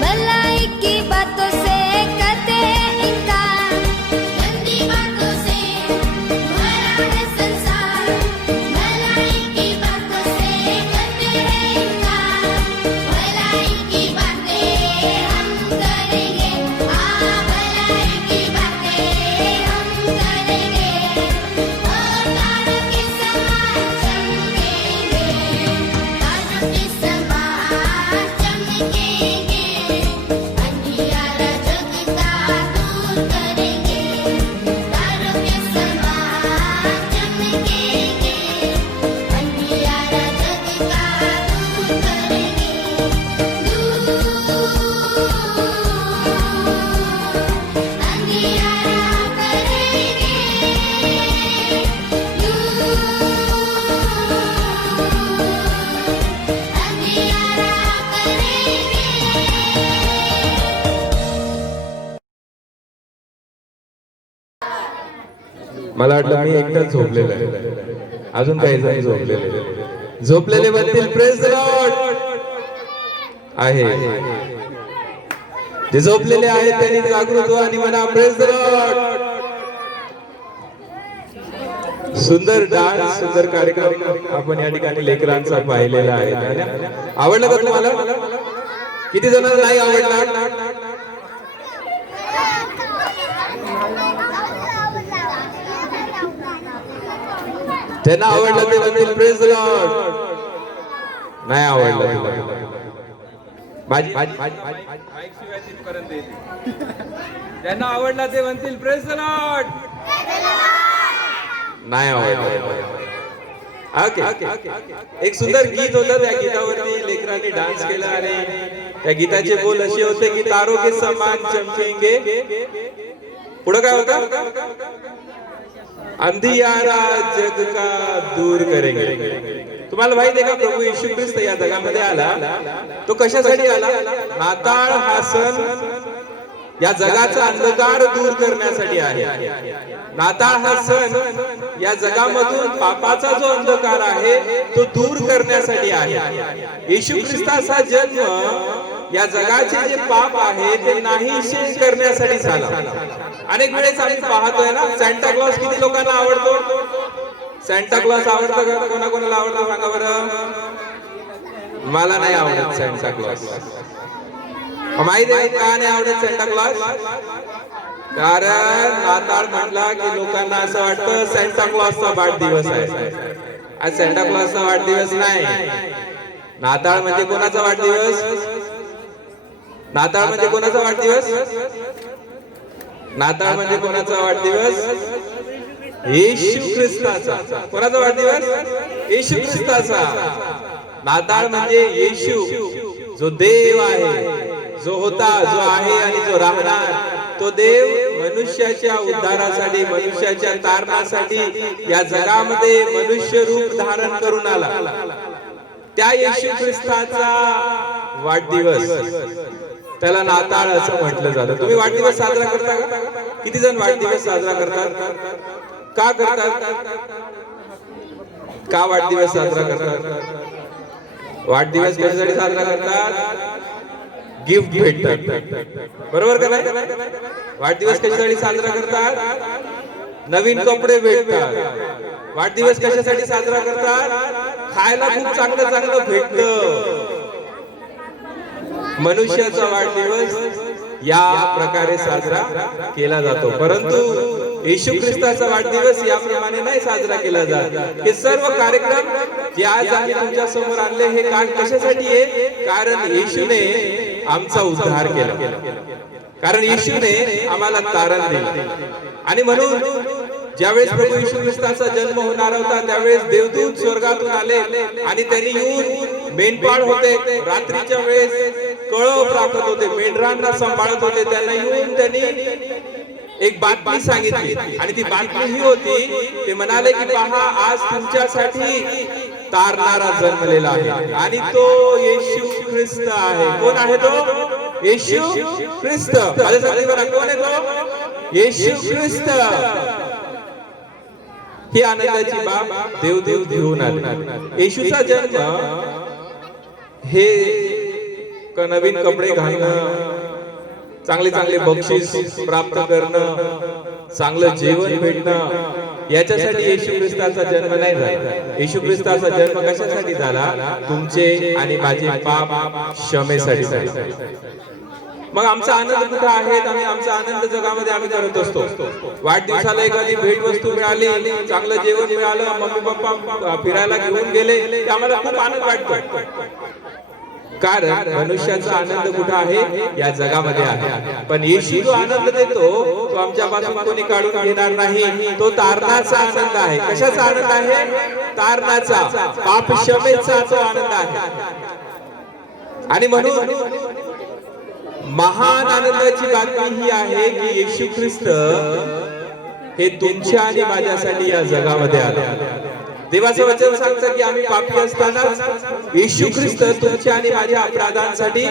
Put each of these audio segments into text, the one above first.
भलाई की बातों से करते हैं इनकार, गंदी बातों से भरा है संसार। भलाई की बातों से करते हैं इनकार, भलाई की बातें हम करेंगे, हाँ भलाई की बातें हम करेंगे। और तारों के समान चमकेंगे, तारों के समान चमकेंगे, अंधियारा जग का दूर करेंगे। तारों के समान चमकेंगे, अंधियारा जग का दूर करेंगे। अंधियारा करेंगे, अंधियारा करेंगे। मला वाटलं मी एकटाच झोपलेलो आहे, अजून काही जण झोपलेले झोपलेले म्हणतील प्रेज द लॉर्ड आहे. जे झोपलेले आहेत त्यांनी जागृत व्हा आणि म्हणा प्रेज द लॉर्ड. सुंदर डान्स, सुंदर कार्यक्रम आपण या ठिकाणी लेकरांचा पाहिलेला आहे. आवडलं का तुम्हाला? किती जणांना नाही आवडला? ज्यांना आवडलं ते म्हणतील प्रेज द लॉर्ड. नाही आवडलं माझी ज्यांना आवडला ते म्हणतील प्रेज द लॉर्ड. नाही आवडलं. ओके, एक सुंदर गीत होतं, त्या गीतावरती लेकरांनी डान्स केला आणि त्या गीताचे बोल असे होते की तारों के समान चमकेंगे. पुढे काय होतं? अंधियारा जग का दूर करेंगे. तुम्हाला माहिती आहे का प्रभू येशू ख्रिस्त या जगामध्ये आला तो कशासाठी आला? नाताळ हा सण या जगाचा अंधकार दूर करण्यासाठी आहे. नाताळ हा सण या जगामधून पापाचा जो अंधकार आहे तो दूर करण्यासाठी आहे. येशू ख्रिस्ताचा जन्म या जगाचे जे पाप आहे ते नाहीसे करण्यासाठी झाला. अनेक वेळेस आम्ही पाहतोय ना, सॅन्टा क्लॉज किती लोकांना आवडतो? सॅन्टा क्लॉज आवडतं का? कोणाकोणाला आवडतं सांगा बरं. मला नाही आवडत सॅन्टा क्लॉज. माहिती आहे का नाही आवडत सॅन्टा क्लॉज? कारण नाताळ म्हटला की लोकांना असं वाटतं सॅन्टा क्लॉजचा वाढदिवस आहे. आज सॅन्टा क्लॉजचा वाढदिवस नाही. नाताळ म्हणजे कोणाचा वाढदिवस? नाताळ म्हणजे कोणाचा वाढदिवस? नाताळ म्हणजे कोणाचा वाढदिवस? येशू ख्रिस्ताचा. कोणाचा वाढदिवस? येशू ख्रिस्ताचा. नाताळ म्हणजे येशू जो देव आहे, जो होता, जो आहे आणि जो राहणार, तो देव मनुष्याच्या उद्धारासाठी, मनुष्याच्या तारणासाठी या जगामध्ये मनुष्य रूप धारण करून आला. त्या येशू ख्रिस्ताचा वाढदिवस, त्याला नाताळ असं म्हटलं जातं. तुम्ही वाढदिवस साजरा करता का? किती जण वाढदिवस साजरा करतात? का करतात? का वाढदिवस साजरा करतात? वाढदिवस कशासाठी साजरा करतात? गिफ्ट भेटतात, बरोबर का नाही? वाढदिवस कशासाठी साजरा करतात? नवीन कपडे भेटतात. वाढदिवस कशासाठी साजरा करतात? खायला खूप चांगलं चांगलं भेटतं. मनुष्याचा वाढदिवस या प्रकारे साजरा केला जातो, परंतु येशू ख्रिस्ताचा वाढदिवस याप्रमाणे नाही साजरा केला जात. हे सर्व कार्यक्रम जे आज आम्ही तुमच्या समोर आणले हे कशासाठी आहे? कारण येशूने आमचा उद्धार केला, कारण येशूने आम्हाला तारण दिले. आणि म्हणून ज्यावेळेस प्रभू येशू ख्रिस्ताचा जन्म होणार होता त्यावेळेस देवदूत स्वर्गातून आले आणि त्यांनी येऊन मेंढपाळ होते, रात्रीच्या वेळेस कळप राखत होते, मेंढरांना सांभाळत होते. त्यांना येऊन त्यांनी एक बातमी सांगितली आणि ती बातमी ही होती, ते म्हणाले की पहा आज तुमच्यासाठी तारणारा जन्मलेला आहे आणि तो येशू ख्रिस्त आहे. कोण आहे तो? येशू ख्रिस्त. माझ्यासाठी बघा कोण आहे तो? येशू ख्रिस्त. ही आनंदाची बाब देवदेव घेऊन आले. येशूचा जन्म हे नवीन कपडे घालणं, चांगले चांगले बक्षीस प्राप्त करणं, चांगलं जेवण भेटणं, याच्यासाठी येशू ख्रिस्ताचा जन्म नाही झाला. येशू ख्रिस्ताचा जन्म कशासाठी झाला? तुमचे आणि माझे पाप क्षमेसाठी झाला. मग आमचा आनंद कुठे आहे? आम्ही आमचा आनंद जगामध्ये आम्ही करत असतो. वाढदिवसाला एखादी भेटवस्तू मिळाली, चांगलं जेवण मिळालं, मम्मी पप्पा फिरायला घेऊन गेले, ते आम्हाला खूप आनंद वाटतो. कारण मनुष्याचा आनंद कुठे आहे? या जगामध्ये आहे. पण येशू जो आनंद देतो तो आमच्यापासून कोणी काढून घेणार नाही. तो तारणाचा आनंद आहे. कशाचा आनंद आहे? तारणाचा, पाप क्षमेचा तो आनंद आहे. आणि म्हणून महान आनंदाची बातमी ही आहे की येशू ख्रिस्त हे तुमच्या आणि माझ्यासाठी या जगामध्ये आला. देवाचं वचन सांगतं की आम्ही पापी असताना येशू ख्रिस्त तुमच्या आणि माझ्या अपराधांसाठी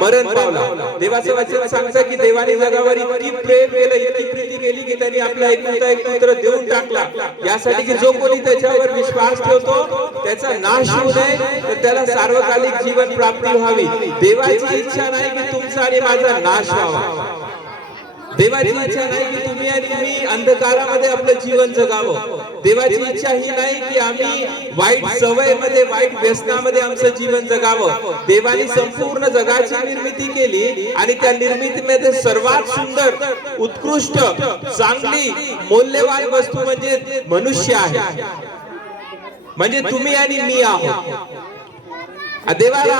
मरण पावला. देवाचं वचन सांगतं की देवाने जगावर इतकी प्रेम केलं, इतकी प्रीती केली की त्यांनी आपला एकुलता एक पुत्र देऊन टाकला, यासाठी की जो कोणी त्याच्यावर विश्वास ठेवतो त्याचा नाश होऊ नये, तर त्याला सार्वकालिक जीवन प्राप्ती व्हावी. देवाची इच्छा नाही की तुमचा आणि माझा नाश व्हावा. देवाची इच्छा नाही की तुम्ही आणि मी अंधकारामध्ये आपलं जीवन जगावं. देवाची इच्छा ही नाही की आम्ही वाईट सवयीमध्ये, वाईट व्यसनामध्ये आमचं जीवन जगावं. देवाने संपूर्ण जगाची निर्मिती केली आणि त्या निर्मितीमध्ये सर्वात सुंदर, उत्कृष्ट, चांगली, मौल्यवान वस्तू म्हणजे मनुष्य आहे. म्हणजे तुम्ही आणि मी आहोत. देवाला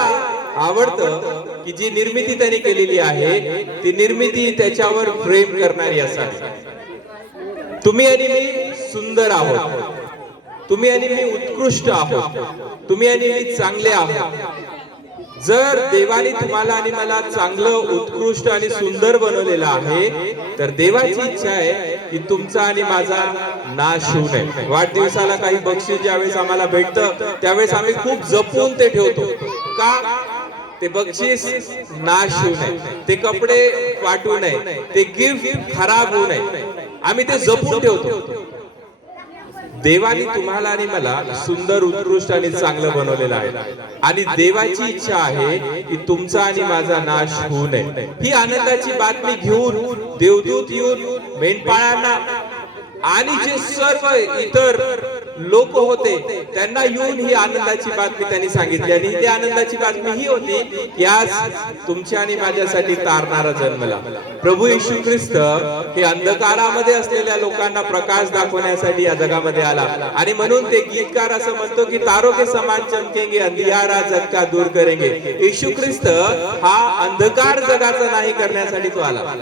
आवडतं की जी निर्मिती त्याने केलेली आहे ती निर्मिती त्याच्यावर प्रेम करणारी असावी. तुम्ही आणि मी सुंदर आहोत, तुम्ही आणि मी उत्कृष्ट आहोत, तुम्ही आणि मी चांगले आहोत. जर देवाने तुम्हाला आणि मला चांगलं, उत्कृष्ट आणि सुंदर बनवलेलं आहे, तर देवाची इच्छा आहे की तुमचा आणि माझा नाश होऊ नये. वाढदिवसाला काही बक्षीस ज्यावेळेस आम्हाला भेटतं त्यावेळेस आम्ही खूप जपून ते ठेवतो. का? ते बक्षीस नाश होऊ नये, ते कपडे वाटू नये, ते गिफ्ट खराब होऊ नये, आम्ही ते जपून ठेवतो. देवाने तुम्हाला आणि मला सुंदर, उत्कृष्ट आणि चांगलं बनवलेलं आहे आणि देवाची इच्छा आहे की तुमचा आणि माझा नाश होऊ नये. ही आनंदाची बातमी घेऊन देवदूत येऊन मेंढपाळांना आणि जे सर्व इतर लोक होते त्यांना येऊन ही आनंदाची बातमी त्यांनी सांगितली. आणि ती आनंदाची बातमी ही होती की आज तुमच्या आणि माझ्यासाठी तारणारा जन्मला. प्रभू येशू ख्रिस्त हे अंधकारामध्ये असलेल्या लोकांना प्रकाश दाखवण्यासाठी या जगामध्ये आला. आणि म्हणून ते गीतकार असं म्हणतो की तारो के समान चमकेंगे, अंधियारा जग का दूर करेंगे. येशू ख्रिस्त हा अंधकार जगाचा नाही करण्यासाठी तो आला.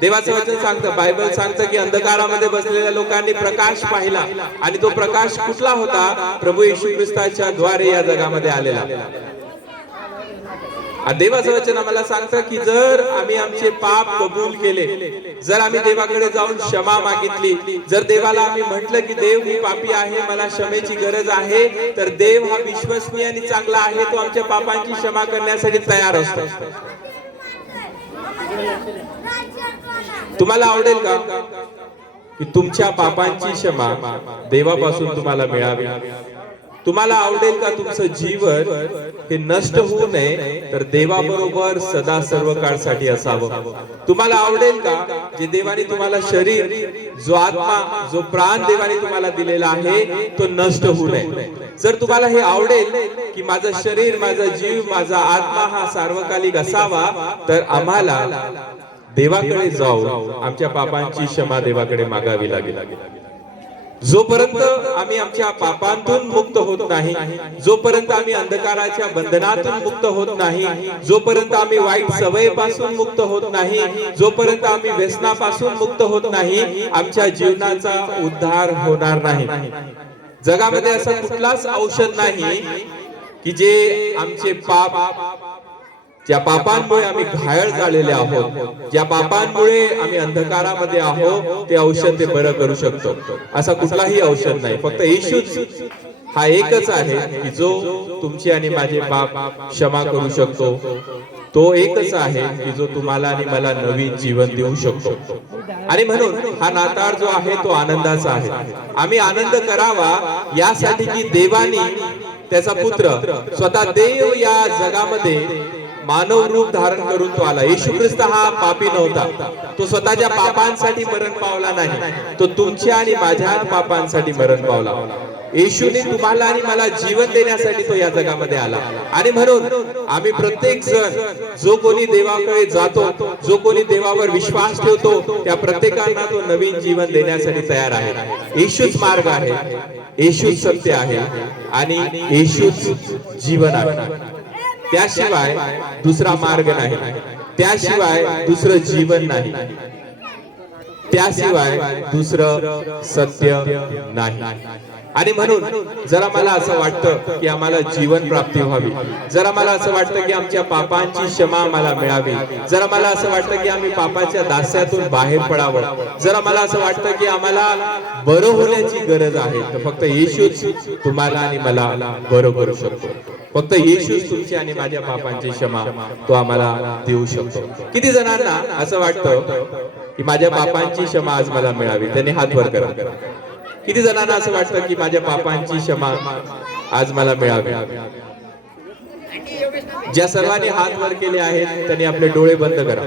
देवाचं वचन सांगतं, बायबल सांगतं की अंधकारामध्ये बसलेल्या लोकांनी प्रकाश पाहिला आणि तो प्रकाश कुठला होता? प्रभू येशू ख्रिस्ताच्या द्वारे या जगामध्ये आलेला. देवाचं वचन आम्हाला सांगतं की जर आम्ही आमचे पाप कबूल केले, जर आम्ही देवाकडे जाऊन क्षमा मागितली, जर देवाला आम्ही म्हटलं की देव मी पापी आहे, मला क्षमेची गरज आहे, तर देव हा विश्वसनीय आणि चांगला आहे, तो आमच्या पापांची क्षमा करण्यासाठी तयार असतो. तुम्हाला आवडेल का की तुमच्या पापांची क्षमा देवापासून तुम्हाला मिळावी? तुम्हाला आवडेल का तुमचं जीवन हे नष्ट होऊ नये तर देवाबरोबर सदा सर्व काळसाठी असावं? तुम्हाला आवडेल का जे देवाने तुम्हाला शरीर, जो आत्मा, जो प्राण देवाने तुम्हाला दिलेला आहे तो नष्ट होऊ नये? जर तुम्हाला हे आवडेल की माझं शरीर, माझा जीव, माझा आत्मा हा सार्वकालिक असावा, तर आम्हाला देवाकडे जाऊ आमच्या पापांची क्षमा देवाकडे मागावी लागेल. जोपर्यंत आम्ही आमच्या पापांतून मुक्त होत नाही, जोपर्यंत आम्ही अंधकाराच्या बंधनातून मुक्त होत नाही, जोपर्यंत आम्ही वाईट सवयीपासून मुक्त होत नाही, जोपर्यंत आम्ही व्यसनापासून मुक्त होत नाही, आमच्या जीवनाचा उद्धार होणार नाही. जगामध्ये असं कुठलाच औषध नाही की जे आमचे पाप, ज्या पापांमुळे आम्ही घायल झालेले आहोत, ज्या पापांमुळे आम्ही अंधकारामध्ये आहोत, ते औषध ते बरं करू शकतो. असा कुठलाही औषध नाही. फक्त येशूच हा एकच आहे की जो तुमची आणि माझे पाप क्षमा करू शकतो. तो एकच आहे की जो तुम्हाला आणि मला नवीन जीवन देऊ शकतो. आणि म्हणून हा नाताळ जो आहे तो आनंदाचा आहे. आम्ही आनंद करावा यासाठी की देवाने त्याचा पुत्र स्वतः देव या जगामध्ये मानव रूप धारण करून तो आला. येशू ख्रिस्त हा पापी नव्हता. तो स्वतःच्या पापांसाठी मरण पावला नाही, तो तुमच्या आणि माझ्या पापांसाठी मरण पावला. येशूने तुम्हाला आणि मला जीवन देण्यासाठी तो या जगामध्ये आला. आणि म्हणून आम्ही प्रत्येक जण जो कोणी देवाकडे जातो, जो कोणी देवावर विश्वास ठेवतो, त्या प्रत्येकांना तो नवीन जीवन देण्यासाठी तयार आहे. येशूच मार्ग आहे, येशूच सत्य आहे आणि येशूच जीवन आहे. त्याशिवाय दुसरा मार्ग नाही, त्याशिवाय दुसरं जीवन नाही, त्याशिवाय दुसरं सत्य नाही. आणि म्हणून जरा मला असं वाटतं की आम्हाला जीवन प्राप्ती व्हावी, जरा मला असं वाटतं की आमच्या पापांची क्षमा आम्हाला मिळावी, जरा मला असं वाटतं की आम्ही पापाच्या दास्यातून बाहेर पडावं, जरा मला असं वाटतं की आम्हाला बरं होण्याची गरज आहे. तर फक्त येशूच तुम्हाला आणि मला बरं करू शकतो. फक्त येशूच तुमची आणि माझ्या पापांची क्षमा तो आम्हाला देऊ शकतो. किती जणांना असं वाटतं की माझ्या पापांची क्षमा आज मला मिळावी? त्यांनी हात वर करा. किती जणांना असं वाटतं की माझ्या पापांची क्षमा आज मला मिळावी? ज्या सर्वांनी हात वर केले आहेत त्यांनी आपले डोळे बंद करा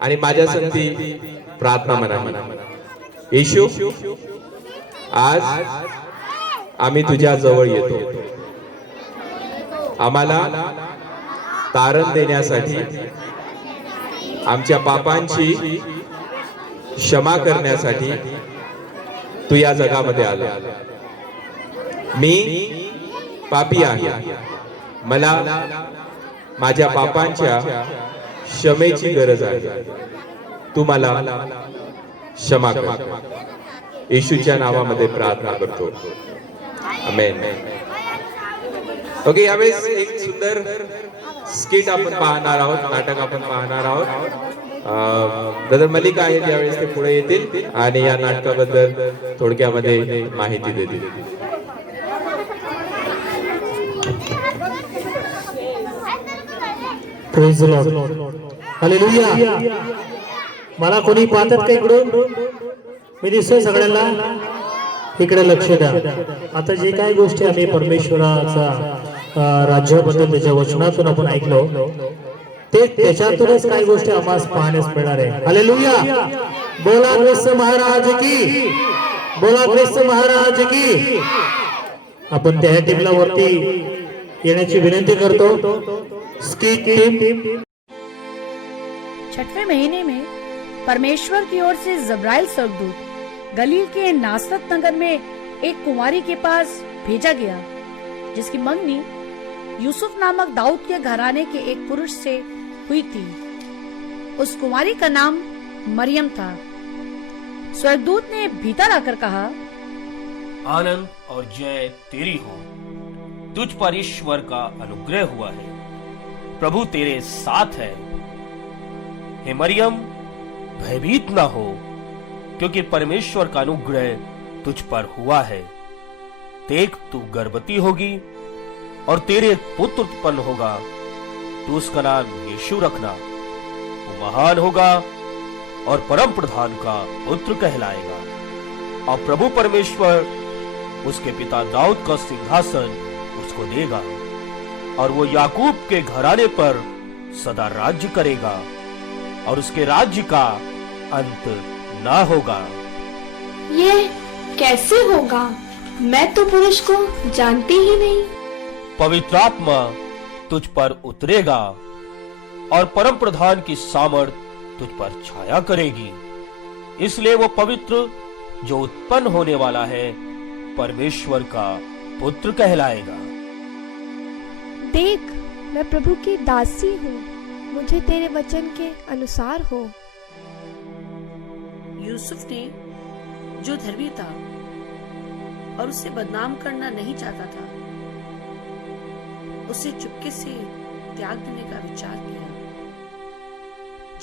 आणि माझ्या संगती प्रार्थना म्हणा. येशू, आज आम्ही तुझ्या जवळ येतो. आम्हाला तारण देण्यासाठी, आमच्या पापांची क्षमा करण्यासाठी तू या जगामध्ये आला. मी पापी आहे, मला माझ्या पापांच्या क्षमेची गरज आहे. तू मला क्षमा कर. येशूच्या नावामध्ये प्रार्थना करतो, आमेन. ओके, यावेळेस एक सुंदर स्किट आपण पाहणार आहोत, नाटक आपण पाहणार आहोत. ब्रदर मलिक आहेत यावेळेस, ते पुढे येतील आणि या नाटकाबद्दल थोडक्यामध्ये माहिती देतील. Praise the Lord, hallelujah. मला कोणी पाहतात का इकडून? मी दिसतोय सगळ्यांना? इकडे लक्ष द्या. आता जे काही गोष्टी आम्ही परमेश्वराचा राज्याबद्दल त्याच्या वचनातून आपण ऐकलो, ते त्याच्यातूनच काही गोष्टी आम्हाला पाहण्यास मिळणार आहे. हालेलुया. बोला ख्रिस्त महाराज की, बोला ख्रिस्त महाराज की. आपण त्या टीमला वरती येण्याची विनंती करतो. Skit team. छठवें महीने में परमेश्वर की ओर से जब्राइल स्वर्गदूत गलील के नासरत नगर में एक कुंवारी के पास भेजा गया, जिसकी मंगनी यूसुफ नामक दाऊद के घराने के एक पुरुष से हुई थी. उस कुंवारी का नाम मरियम था. स्वर्गदूत ने भीतर आकर कहा, आनंद और जय तेरी हो, तुझ पर ईश्वर का अनुग्रह हुआ है, प्रभु तेरे साथ है. हे मरियम, भयभीत ना हो, क्योंकि परमेश्वर का अनुग्रह तुझ पर हुआ है. देख, तू गर्भवती होगी और तेरे एक पुत्र उत्पन्न होगा. तू उसका नाम यीशु रखना. वो महान होगा और परम प्रधान का पुत्र कहलाएगा. और प्रभु परमेश्वर उसके पिता दाऊद का सिंहासन उसको देगा और वो याकूब के घराने पर सदा राज्य करेगा और उसके राज्य का अंत ना होगा. ये कैसे होगा? मैं तो पुरुष को जानती ही नहीं. पवित्र आत्मा तुझ पर उतरेगा और परम प्रधान की सामर्थ तुझ पर छाया करेगी. इसलिए वो पवित्र जो उत्पन्न होने वाला है परमेश्वर का पुत्र कहलाएगा. देख, मैं प्रभु की दासी हूँ, मुझे तेरे वचन के अनुसार हो. यूसुफ ने, जो धर्मी था और उसे बदनाम करना नहीं चाहता था, उसे चुपके से त्याग देने का विचार किया.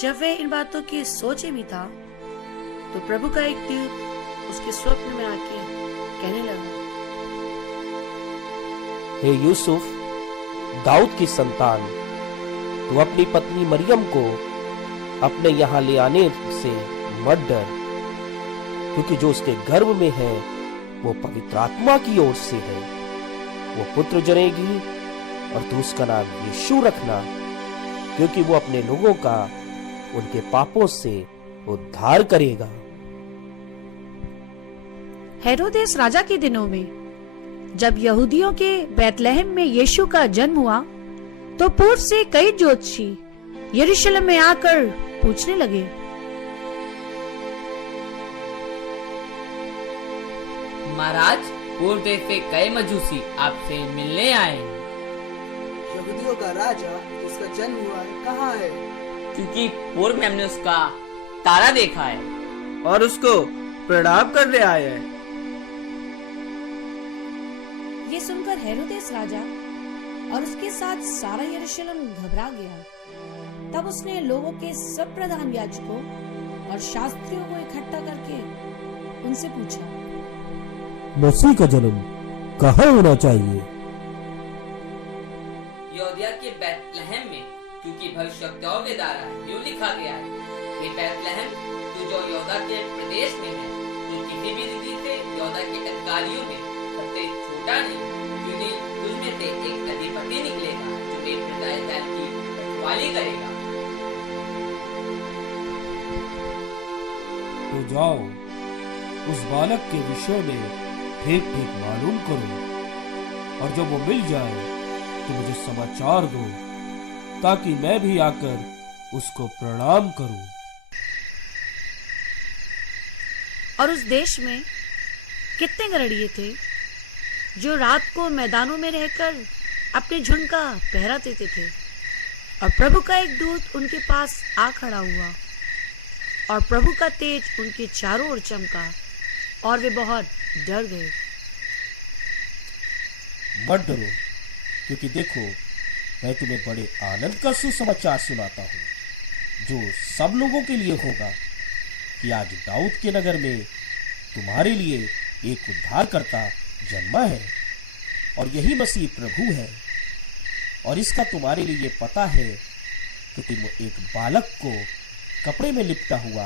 जब वह इन बातों की सोचे में था, तो प्रभु का एक दूत उसके स्वप्न में आके कहने लगा, हे यूसुफ, दाऊद की संतान, तू अपनी पत्नी मरियम को अपने यहाँ ले आने से मत डर, क्योंकि जो उसके गर्भ में है वो पवित्र आत्मा की ओर से है. वो पुत्र जनेगी और तू उसका नाम यीशु रखना, क्योंकि वो अपने लोगों का उनके पापों से उद्धार करेगा। हेरोदेस राजा के दिनों में जब यहूदियों के बैतलहम में यीशु का जन्म हुआ तो पूर्व से कई ज्योतिषी यरूशलेम में आकर पूछने लगे, महाराज, पूर्व देश से कई मजूसी आपसे मिलने आए हैं। यहूदियों का राजा जिसका जन्म हुआ है कहाँ है? क्योंकि पूर्व में हमने उसका तारा देखा है और उसको प्रणाम करने आए हैं। ये सुनकर हेरोदेस राजा और उसके साथ सारा यरूशलेम घबरा गया। तब उसने लोगों के सब प्रधान याजकों और शास्त्रियों को इकट्ठा करके उनसे पूछा, मसीह का जन्म कहाँ होना चाहिए? यहूदिया के बैतलहम में, क्योंकि भविष्यवक्ताओं के द्वारा यूं लिखा गया है कि बैतलहम तू जो यहूदा के प्रदेश में है, तो किसी भी रीति से यहूदा के अधिकारियों में सबसे छोटा नहीं, क्योंकि तुझमें से एक अधिपति निकलेगा जो एक प्रजा इस्राएल की रखवाली करेगा। तो जाओ, उस बालक के विषय में ठीक ठीक मालूम करो, और जब वो मिल जाए तो मुझे समाचार दो, ताकि मैं भी आकर उसको प्रणाम करूं। और उस देश में कितने गड़रिये थे जो रात को मैदानों में रहकर अपने झुंड का पहरा देते थे। और प्रभु का एक दूत उनके पास आ खड़ा हुआ और प्रभु का तेज उनके चारों ओर चमका और वे बहुत डर गए। मत डरो, क्योंकि देखो, मैं तुम्हें बड़े आनंद का सुसमाचार सुनाता हूँ, जो सब लोगों के लिए होगा, कि आज दाऊद के नगर में तुम्हारे लिए एक उद्धारकर्ता जन्मा है, और यही मसीह प्रभु है। और इसका तुम्हारे लिए पता है कि तुम एक बालक को कपड़े में लिपटा हुआ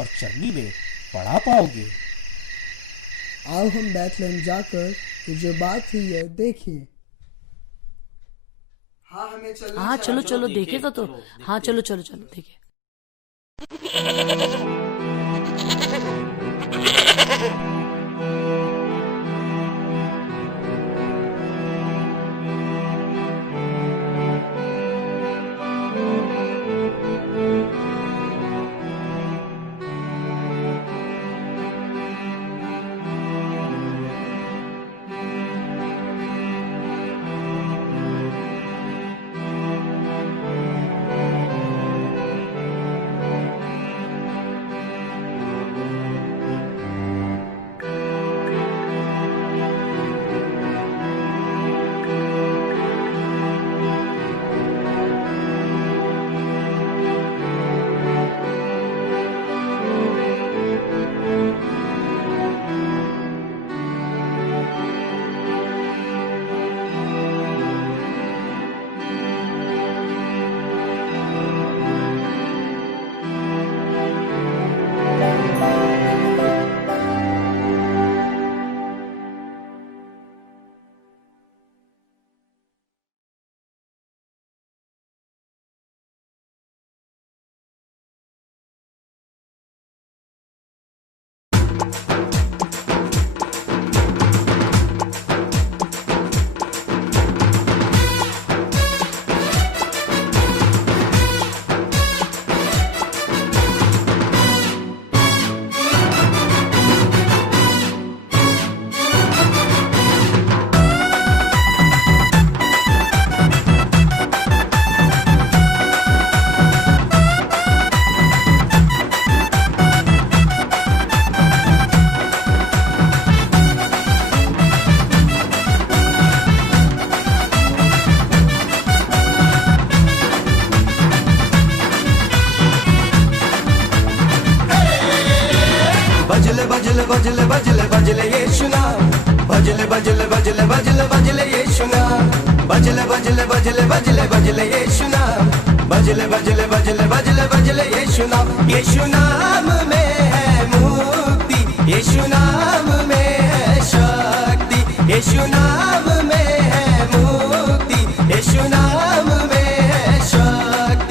और चरनी में पड़ा पाओगे। आओ हम बैतलहम जाकर ये जो बात हुई है देखें। हाँ, हमें चलना हाँ, चलो चलो देखे तो हाँ, चलो चलो चलो देखे। बजले बजले बजले बजले यीशु नाम, बजले बजले बजले बजले बजले यीशु नाम, बजले बजले बजले बजले बजले यीशु नाम, बजले बजले बजले बजले बजले यीशु नाम। यीशु नाम में है मुक्ति, यीशु नाम में है शक्ति, यीशु नाम में है मुक्ति, यीशु नाम में है शक्ति।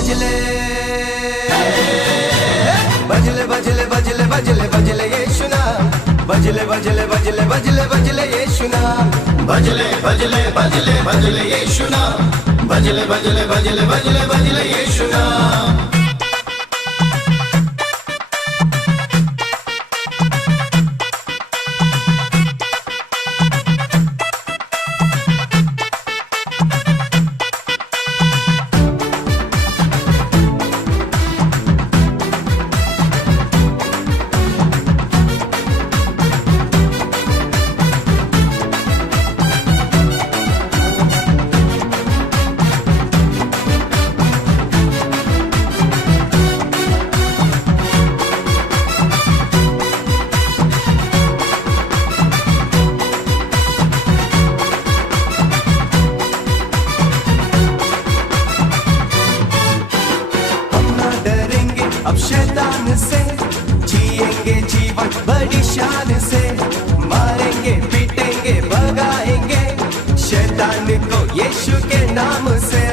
बजले बजले बजले बजले बजले बजले यीशु नाम बजले बजले बजले बजले बजले यीशु नाम बजले बजले बजले बजले यीशु नाम बजले बजले बजले बजले बजले यीशु नाम अब शैतान से जिएंगे जीवन बड़ी शान से मारेंगे पीटेंगे भगाएंगे शैतान को यीशु के नाम से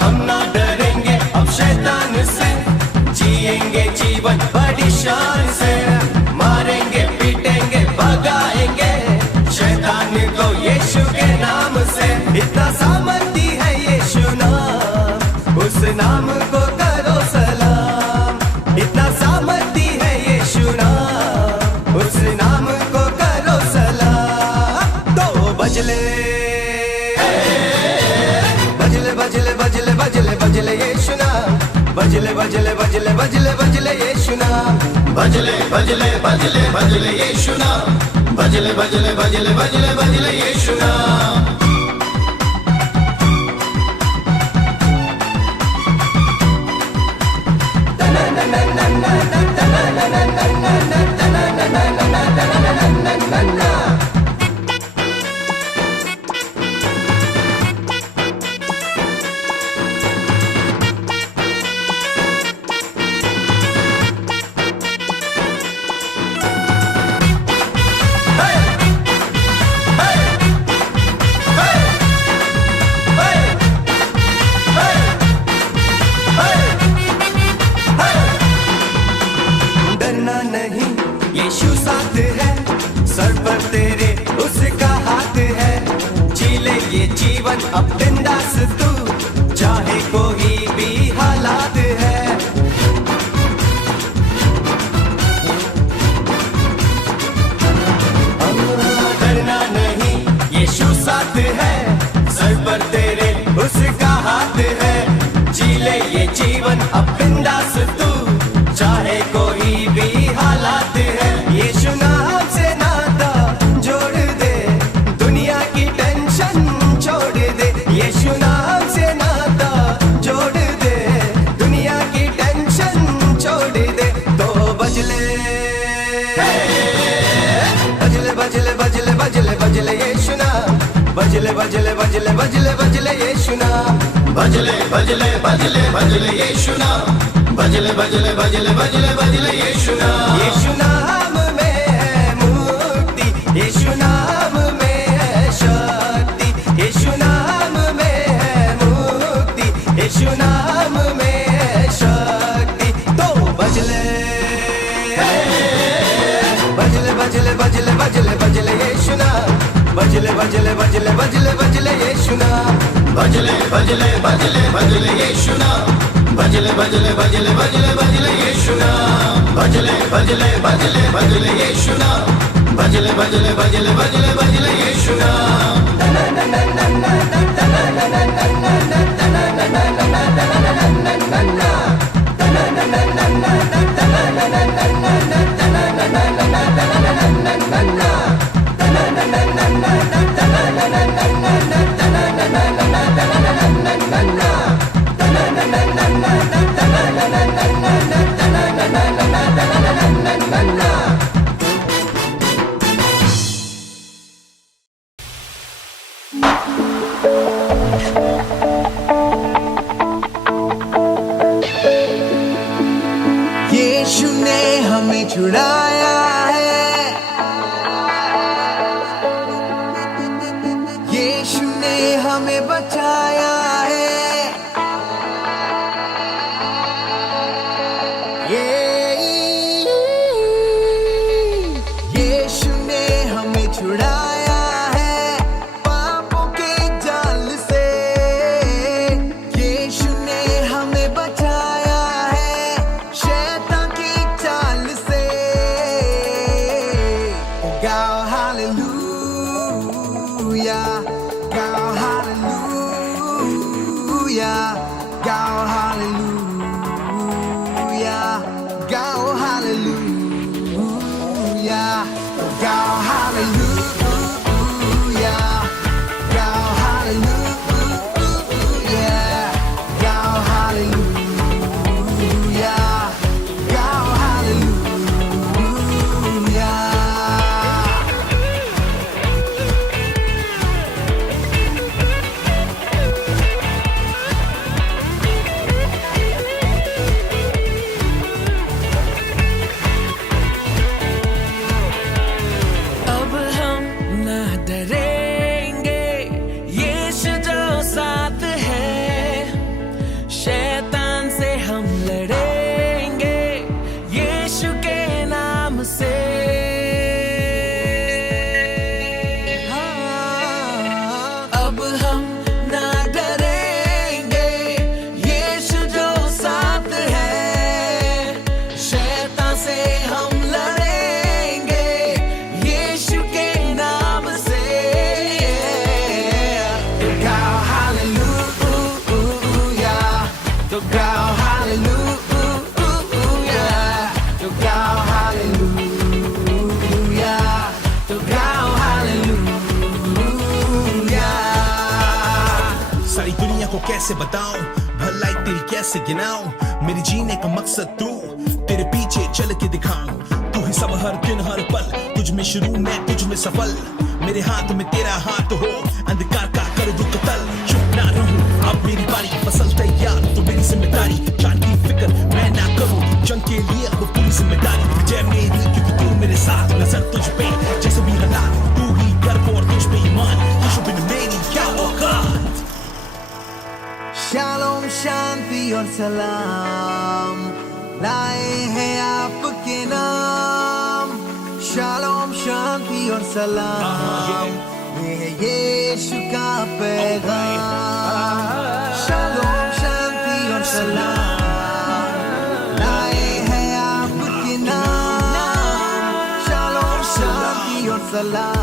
हम ना डरेंगे अब शैतान से जिएंगे जीवन बड़ी शान से मारेंगे पीटेंगे भगाएंगे शैतान को यीशु के नाम से इतना सामर्थी है यीशु नाम उस नाम को करो सलाम इतना सामर्थी है यीशु नाम उस नाम को करो सलाम तो बजले बजले बजले बजले बजले बजले यीशु नाम बजले बजले बजले बजले बजले यीशु नाम बजले बजले बजले बजले यीशु नाम बजले बजले बजले बजले बजले यीशु नाम यीशु साथ है सर पर तेरे उसका हाथ है जी ले ये जीवन अब बिंदास तू चाहे कोई भी हालात है डरना नहीं यीशु साथ है सर पर तेरे उसका हाथ है जी ले ये जीवन अब बिंदास तू चाहे कोई भी हालात है यीशु नाम से नाता जोड़ दे दुनिया की टेंशन छोड़ दे यीशु नाम से नाता जोड़ दे दुनिया की टेंशन छोड़ दे तो बजले बजले बजले बजले बजले बजले यीशु नाम बजले बजले बजले बजले बजले यीशु नाम बजले बजले बजले बजले यीशु नाम बजले बजले बजले बजले बजले यीशु नाम में है मुक्ति यीशु नाम में है शक्ति यीशु नाम में है मुक्ति यीशु नाम में है शक्ति तो बजले बजले बजले बजले बजले बजले यीशु नाम बजले बजले बजले बजले बजले यीशु नाम बजले बजले बजले बजले यीशु नाम बजले बजले बजले बजले बजले यीशु नाम बजले बजले बजले बजले यीशु नाम बजले बजले बजले बजले बजले यीशु यीशु ने हमें छुड़ाया है ने हमें बचाया है, यीशु ने हमें छुड़ाया है पापों के जाल से, यीशु ने हमें बचाया है शैतान की चाल से। गाओ हालेलुया, गाओ हालेलुया, गाओ हालेलुया, गाओ हालेलुया, गाओ हालेलुया, गाओ हालेलुया, गाओ हालेलुया, गाओ हालेलुया। अब हम न डरेंगे, यीशु जो साथ है, शैतान से हम लड़ेंगे यीशु के नाम से। अब हम न डरेंगे, यीशु जो साथ है, शैतान से हम लड़ेंगे यीशु के नाम से। तो गाओ हालेलुया, तो गाओ हालेलुया, तो गाओ हालेलुया, तो गाओ हालेलुया। सारी दुनिया को कैसे बताऊं, भलाई तेरी कैसे गिनाऊं, मेरे जीने का मकसद तू, तेरे पीछे चल के दिखाऊं। तू ही सब हर दिन हर पल, तुझ में शुरू मैं तुझ में सफल, मेरे हाथ में तेरा हाथ हो, अंधकार का कर दू कतल। चुप ना रहूं अब मेरी बारी, फसल तैयार तो मेरी जिम्मेदारी, जान की फिक्र मैं ना करूं, जंग के लिए अब पूरी जिम्मेदारी। जय मेरी क्योंकि तू मेरे साथ, नजर तुझ पे जैसे भी हालात, तू ही गर्व और तुझ पे ईमान, यीशु बिन मेरी क्या औकात। शालोम शांति और सलाम लाए हैं आपके नाम, शालोम शांति और सलाम ये है यीशु का पैगाम। शालोम शांति और सलाम लाए हैं आपके नाम, शालोम शांति और सलाम